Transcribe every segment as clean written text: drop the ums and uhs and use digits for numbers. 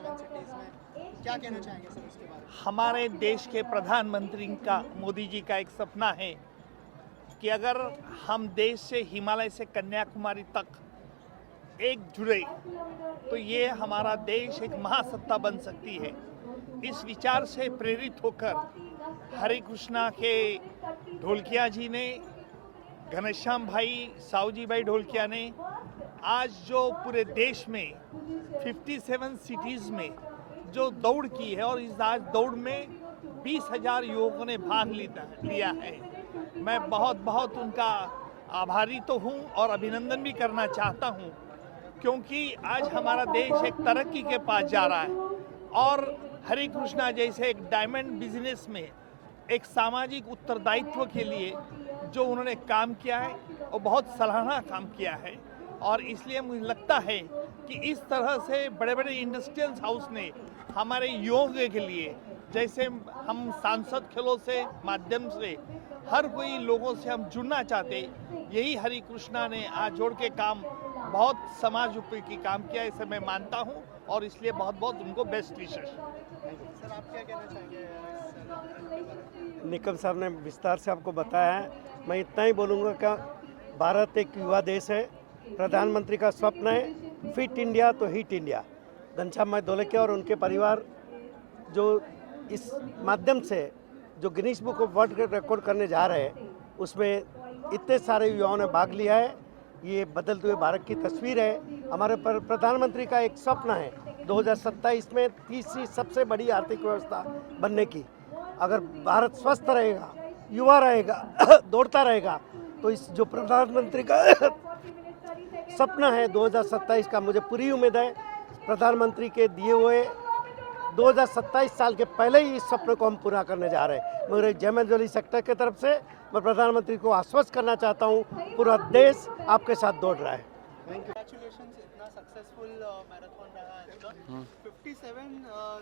57 cities में, क्या कहना चाहेंगे सर इसके बारे में? हमारे देश के प्रधानमंत्री का, मोदी जी का एक सपना है कि अगर हम देश से हिमालय से कन्याकुमारी तक एक जुड़े तो ये हमारा देश एक महासत्ता बन सकती है। इस विचार से प्रेरित होकर हरे कृष्णा के ढोलकिया जी ने, घनश्याम भाई, सावजी भाई ढोलकिया ने आज जो पूरे देश में 57 सिटीज़ में जो दौड़ की है, और इस आज दौड़ में 20,000 युवकों ने भाग लिया है। मैं बहुत बहुत उनका आभारी तो हूँ और अभिनंदन भी करना चाहता हूँ, क्योंकि आज हमारा देश एक तरक्की के पास जा रहा है और हरे कृष्णा जैसे एक डायमंड बिजनेस में एक सामाजिक उत्तरदायित्व के लिए जो उन्होंने काम किया है वो बहुत सराहना काम किया है। और इसलिए मुझे लगता है कि इस तरह से बड़े बड़े इंडस्ट्रियल हाउस ने हमारे युवाओं के लिए, जैसे हम सांसद खेलों से माध्यम से हर कोई लोगों से हम जुड़ना चाहते, यही हरि कृष्णा ने आज जोड़ के काम बहुत समाज उपयोगी काम किया, इसे मैं मानता हूँ और इसलिए बहुत बहुत उनको बेस्ट विशेष। सर आप क्या कहना चाहेंगे इस बारे में? निकम साहब ने विस्तार से आपको बताया है। मैं इतना ही बोलूँगा कि भारत एक युवा देश है, प्रधानमंत्री का स्वप्न है फिट इंडिया तो हिट इंडिया। घनश्याम भाई ढोलकिया और उनके परिवार जो इस माध्यम से जो Guinness book of world record करने जा रहे हैं, उसमें इतने सारे युवाओं ने भाग लिया है। ये बदलते हुए भारत की तस्वीर है। हमारे प्रधानमंत्री का एक सपना है 2027 में तीसरी सबसे बड़ी आर्थिक व्यवस्था बनने की। अगर भारत स्वस्थ रहेगा, युवा रहेगा, दौड़ता रहेगा, तो इस जो प्रधानमंत्री का सपना है 2027 का, मुझे पूरी उम्मीद है प्रधानमंत्री के दिए हुए 2027 साल के पहले ही इस सपने को हम पूरा करने जा रहे हैं। मगर जेएमएल ज्वेलरी सेक्टर की तरफ से मैं प्रधानमंत्री को आश्वस्त करना चाहता हूँ, पूरा देश आपके साथ दौड़ रहा है। कंग्रेचुलेशंस, इतना सक्सेसफुल मैराथन रहा है आपका। 57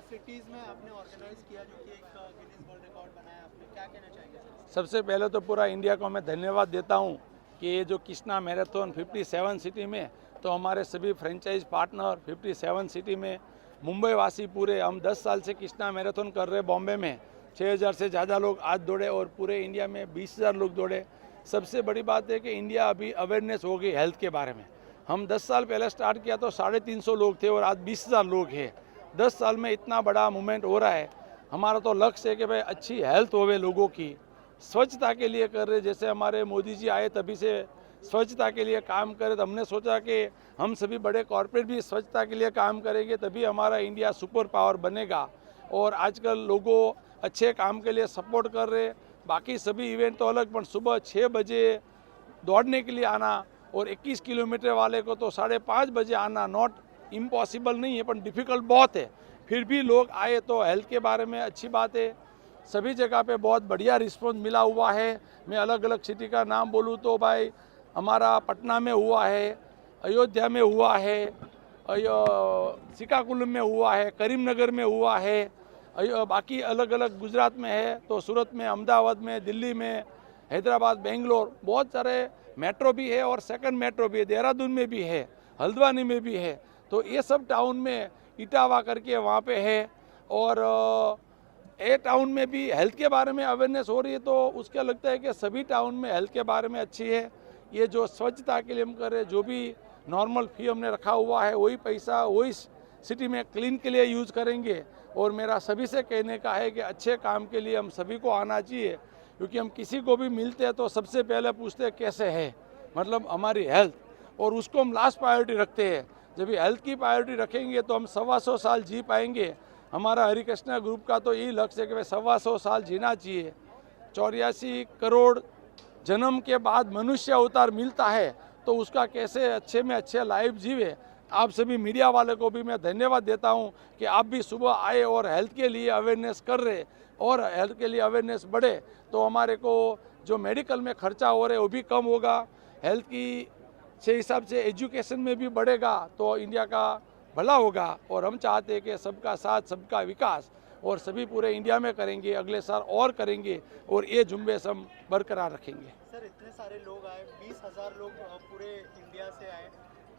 सिटीज़ में आपने ऑर्गेनाइज किया, जो कि एक गिनीज वर्ल्ड रिकॉर्ड बनाया आपने, क्या कहना चाहेंगे सर? सबसे पहले तो पूरा इंडिया को मैं धन्यवाद देता हूँ कि ये जो कृष्णा मैराथन 57 सिटी में, तो हमारे सभी फ्रेंचाइज पार्टनर 57 सिटी में, मुंबई वासी पूरे, हम 10 साल से कृष्णा मैराथन कर रहे। बॉम्बे में 6,000 से ज़्यादा लोग आज दौड़े और पूरे इंडिया में 20,000 लोग दौड़े। सबसे बड़ी बात है कि इंडिया अभी अवेयरनेस हो गई हेल्थ के बारे में। हम 10 साल पहले स्टार्ट किया तो 350 लोग थे और आज 20,000 लोग हैं। 10 साल में इतना बड़ा मूवमेंट हो रहा है। हमारा तो लक्ष्य है कि भाई अच्छी हेल्थ होवे लोगों की, स्वच्छता के लिए कर रहे। जैसे हमारे मोदी जी आए तभी से स्वच्छता के लिए काम करे, तो हमने सोचा कि हम सभी बड़े कॉर्पोरेट भी स्वच्छता के लिए काम करेंगे, तभी हमारा इंडिया सुपर पावर बनेगा। और आजकल लोगों अच्छे काम के लिए सपोर्ट कर रहे। बाकी सभी इवेंट तो अलग, पर सुबह 6 बजे दौड़ने के लिए आना और 21 किलोमीटर वाले को तो 5:30 बजे आना, नॉट इम्पॉसिबल नहीं है, पर डिफ़िकल्ट बहुत है। फिर भी लोग आए, तो हेल्थ के बारे में अच्छी बात है। सभी जगह पे बहुत बढ़िया रिस्पॉन्स मिला हुआ है। मैं अलग अलग सिटी का नाम बोलूँ तो भाई हमारा पटना में हुआ है, अयोध्या में हुआ है, श्रीकाकुलम में हुआ है, करीमनगर में हुआ है, बाकी अलग अलग गुजरात में है, तो सूरत में, अहमदाबाद में, दिल्ली में, हैदराबाद, बेंगलोर, बहुत सारे मेट्रो भी है और सेकंड मेट्रो भी है, देहरादून में भी है, हल्द्वानी में भी है। तो ये सब टाउन में इटावा करके वहाँ पे है। और ए टाउन में भी हेल्थ के बारे में अवेयरनेस हो रही है, तो उसका लगता है कि सभी टाउन में हेल्थ के बारे में अच्छी है। ये जो स्वच्छता के लिए हम कर रहे, जो भी नॉर्मल फी हमने रखा हुआ है वही पैसा वही सिटी में क्लीन के लिए यूज़ करेंगे। और मेरा सभी से कहने का है कि अच्छे काम के लिए हम सभी को आना चाहिए, क्योंकि हम किसी को भी मिलते हैं तो सबसे पहले पूछते हैं कैसे है, मतलब हमारी हेल्थ, और उसको हम लास्ट प्रायोरिटी रखते हैं। जब ये हेल्थ की प्रायोरिटी रखेंगे तो हम 125 साल जी पाएंगे। हमारा हरि कृष्णा ग्रुप का तो यही लक्ष्य है कि भाई 125 साल जीना चाहिए। 84 करोड़ जन्म के बाद मनुष्य अवतार मिलता है, तो उसका कैसे अच्छे में अच्छे लाइफ जीवे। आप सभी मीडिया वाले को भी मैं धन्यवाद देता हूं कि आप भी सुबह आए और हेल्थ के लिए अवेयरनेस कर रहे, और हेल्थ के लिए अवेयरनेस बढ़े तो हमारे को जो मेडिकल में खर्चा हो रहा है वो भी कम होगा। हेल्थ की से हिसाब से एजुकेशन में भी बढ़ेगा, तो इंडिया का भला होगा। और हम चाहते हैं कि सबका साथ सबका विकास, और सभी पूरे इंडिया में करेंगे, अगले साल और करेंगे, और ये झुंबेश हम बरकरार रखेंगे। सर इतने सारे लोग आए, 20,000 लोग पूरे इंडिया से आए,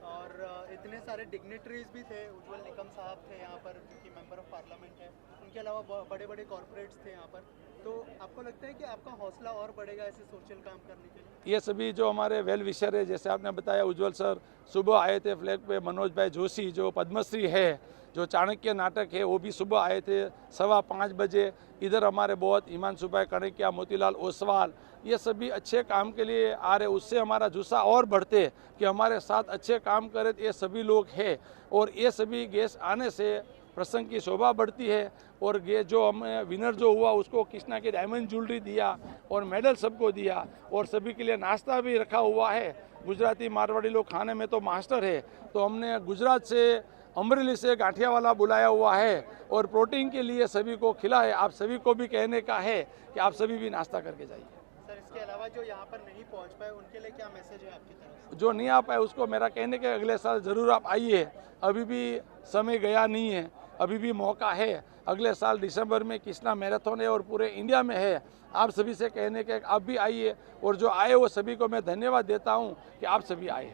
और इतने सारे डिग्नेटरीज भी थे, उज्जवल निकम साहब थे यहाँ पर जो कि मेंबर ऑफ पार्लियामेंट है, उनके अलावा बड़े बड़े कॉर्पोरेट्स थे यहाँ पर, तो आपको लगता है कि आपका हौसला और बढ़ेगा ऐसे सोशल काम करने के लिए? ये सभी जो हमारे वेल विशर है, जैसे आपने बताया उज्जवल सर सुबह आए थे फ्लैग पे, मनोज भाई जोशी जो पद्मश्री है, जो चाणक्य नाटक है वो भी सुबह आए थे 5:15 बजे। इधर हमारे बहुत हिमांशु भाई कणकिया, मोतीलाल ओसवाल, ये सभी अच्छे काम के लिए आ रहे, उससे हमारा जुस्सा और बढ़ते कि हमारे साथ अच्छे काम करे। ये सभी लोग हैं और ये सभी गेस्ट आने से प्रसंग की शोभा बढ़ती है। और ये जो हमें विनर जो हुआ उसको कृष्णा की डायमंड ज्वेलरी दिया और मेडल सबको दिया और सभी के लिए नाश्ता भी रखा हुआ है। गुजराती मारवाड़ी लोग खाने में तो मास्टर है, तो हमने गुजरात से अमरेली से गाठिया वाला बुलाया हुआ है और प्रोटीन के लिए सभी को खिलाए। आप सभी को भी कहने का है कि आप सभी भी नाश्ता करके जाइए। सर, इसके अलावा जो यहाँ पर नहीं पहुँच पाए उनके लिए क्या मैसेज है आपकी तरफ से? जो नहीं आ पाए उसको मेरा कहने के अगले साल ज़रूर आप आइए, अभी भी समय गया नहीं है, अभी भी मौका है। अगले साल दिसंबर में कृष्णा मैराथन है और पूरे इंडिया में है। आप सभी से कहने के आप भी आइए और जो आए वो सभी को मैं धन्यवाद देता हूँ कि आप सभी आए।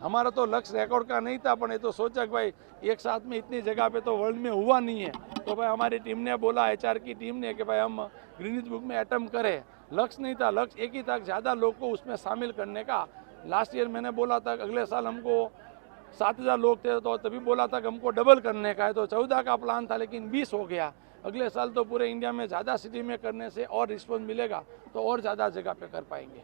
हमारा तो लक्ष्य रिकॉर्ड का नहीं था, पर ये तो सोचा कि भाई एक साथ में इतनी जगह पे तो वर्ल्ड में हुआ नहीं है, तो भाई हमारी टीम ने बोला, HR की टीम ने, कि भाई हम गिनीज बुक में अटेम्प्ट करें। लक्ष्य नहीं था, लक्ष्य एक ही था, ज़्यादा लोग को उसमें शामिल करने का। लास्ट ईयर मैंने बोला था कि अगले साल हमको 7,000 लोग थे, तो तभी बोला था कि हमको डबल करने का है, तो 14 का प्लान था लेकिन 20 हो गया। अगले साल तो पूरे इंडिया में ज़्यादा सिटी में करने से और रिस्पॉन्स मिलेगा, तो और ज़्यादा जगह पे कर पाएंगे।